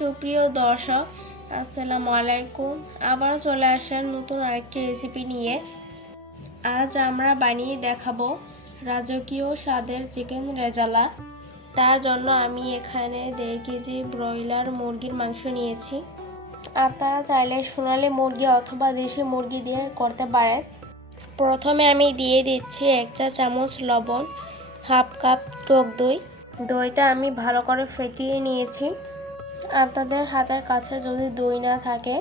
সুপ্রিয় দর্শক, আসসালামু আলাইকুম। আবার চলে আসলাম নতুন আরেকটি রেসিপি নিয়ে। আজ আমরা বানিয়ে দেখাবো রাজকীয় স্বাদের চিকেন রেজালা। তার জন্য আমি এখানে 1.5 কেজি ব্রয়লার মুরগির মাংস নিয়েছি। আপনারা চাইলে সোনালী মুরগি অথবা দেশি মুরগি দিয়ে করতে পারেন। প্রথমে আমি দিয়ে দিচ্ছি 1 চা চামচ লবণ, হাফ কাপ টক দই। দইটা আমি ভালো করে ফেটিয়ে নিয়েছি। আপনাদের হাতের কাছে যদি দই না থাকে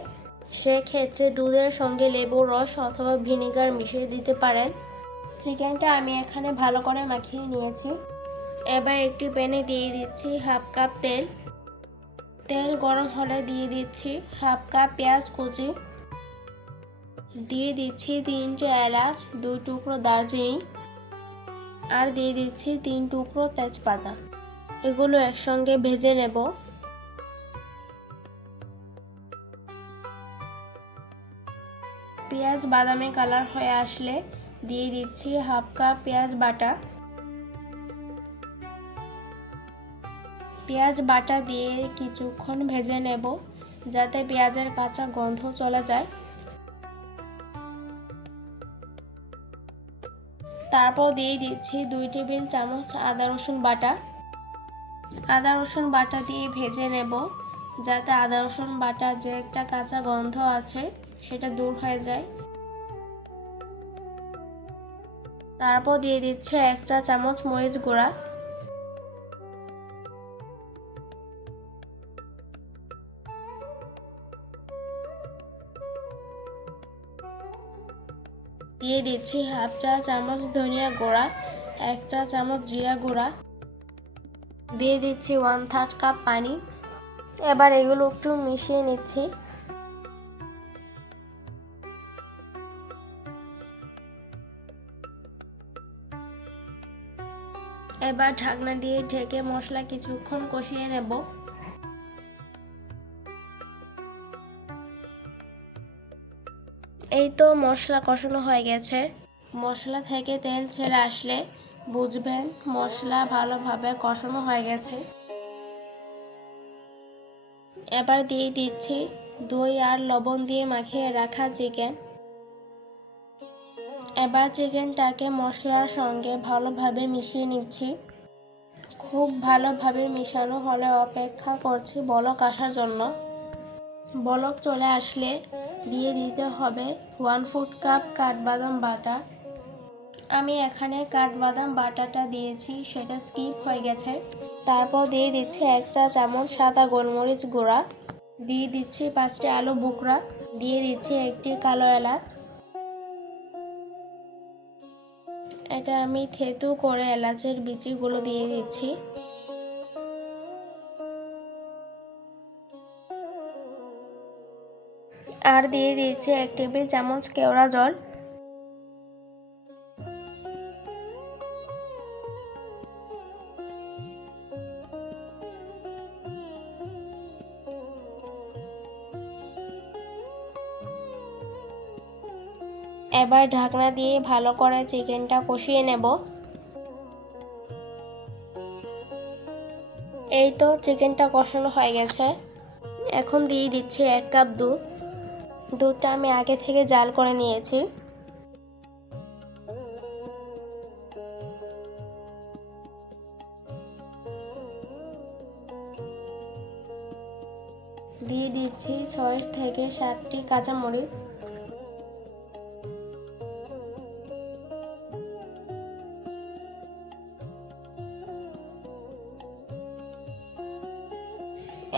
সেক্ষেত্রে দুধের সঙ্গে লেবুর রস অথবা ভিনেগার মিশিয়ে দিতে পারেন। চিকেনটা আমি এখানে ভালো করে মাখিয়ে নিয়েছি। এবার একটি প্যানে দিয়ে দিচ্ছি হাফ কাপ তেল। তেল গরম হলে দিয়ে দিচ্ছি হাফ কাপ পেঁয়াজ কুচি, দিয়ে দিচ্ছি 3টে এলাচ, 2 টুকরো দারচিনি আর দিয়ে দিচ্ছি 3 টুকরো তেজপাতা। এগুলো একসঙ্গে ভেজে নেব। পেঁয়াজ বাদামি কালার হয়ে আসলে দিয়ে দিচ্ছি হাফ কাপ পেঁয়াজ বাটা। পেঁয়াজ বাটা দিয়ে কিছুক্ষণ ভেজে নেব যাতে পেঁয়াজের কাঁচা গন্ধ চলে যায়। তারপর দিয়ে দিচ্ছি 2 টেবিল চামচ আদা রসুন বাটা। আদা রসুন বাটা দিয়ে ভেজে নেব যাতে আদা রসুন বাটার যে একটা কাঁচা গন্ধ আছে সেটা দূর হয়ে যায়। তারপর দিয়ে দিচ্ছি 1 চা চামচ মরিচ গুঁড়া। দিয়ে দিচ্ছি হাফ চা চামচ ধনিয়া গুঁড়া, 1 চা চামচ জিরা গুঁড়া, দিয়ে দিচ্ছি 1/3 কাপ পানি। এবার এগুলো একটু মিশিয়ে নিচ্ছি। এবার ঢাকনা দিয়ে ঢেকে মশলা কিছুক্ষণ কষিয়ে নেব। এই তো মশলা কষানো হয়ে গেছে। মশলা থেকে তেল ছেড়ে আসলে বুঝবেন মশলা ভালোভাবে কষানো হয়ে গেছে। এবার দিয়ে দিচ্ছি দই আর লবণ দিয়ে মাখিয়ে রাখা চিকেন। এবার চিকেনটাকে মশলার সঙ্গে ভালোভাবে মিশিয়ে নিচ্ছি। খুব ভালোভাবে মিশানো হলে অপেক্ষা করছি বলক আসার জন্য। বলক চলে আসলে দিয়ে দিতে হবে 1/4 কাপ কাঠবাদাম বাটা। আমি এখানে কাঠবাদাম বাটাটা দিয়েছি, সেটা স্কিপ হয়ে গেছে। তারপর দিয়ে দিচ্ছি 1 চা চামচ সাদা গোলমরিচ গুঁড়া, দিয়ে দিচ্ছি 5টি আলু বুকরা, দিয়ে দিচ্ছি 1টি কালো এলাচ। এটা আমি থেতু করে এলাচের বিচিগুলো দিয়ে দিচ্ছি। আর দিয়ে দিচ্ছি 1 টেবিল চামচ কেওড়া জল। এবার ঢাকনা দিয়ে ভালো করে চিকেনটা কষিয়ে নেব। এই তো চিকেনটা কষানো হয়ে গেছে। এখন দিয়ে দিচ্ছি 1 কাপ দুধ। দুধটা আমি আগে থেকে জাল করে নিয়েছি। দিয়ে দিচ্ছি 6 থেকে 7টি কাঁচামরিচ।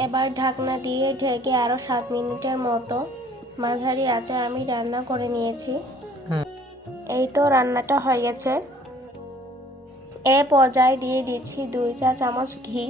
এবার ঢাকনা দিয়ে ঢেকে আরও 7 মিনিটের মতো মাঝারি আঁচে আমি রান্না করে নিয়েছি। এই তো রান্নাটা হয়ে গেছে। এ পর্যায়ে দিয়ে দিচ্ছি 2 চা চামচ ঘি।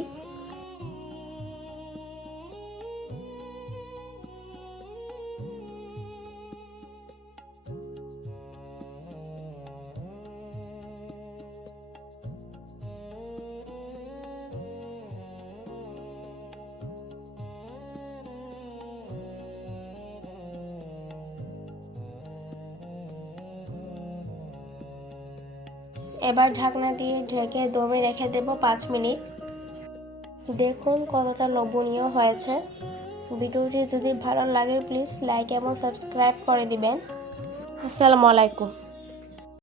এবার ঢাকনা দিয়ে ঢেকে দমে রেখে দেব 5 মিনিট। দেখুন কতটা লোভনীয় হয়েছে। ভিডিওটি যদি ভালো লাগে প্লিজ লাইক এবং সাবস্ক্রাইব করে দিবেন। আসসালামু আলাইকুম।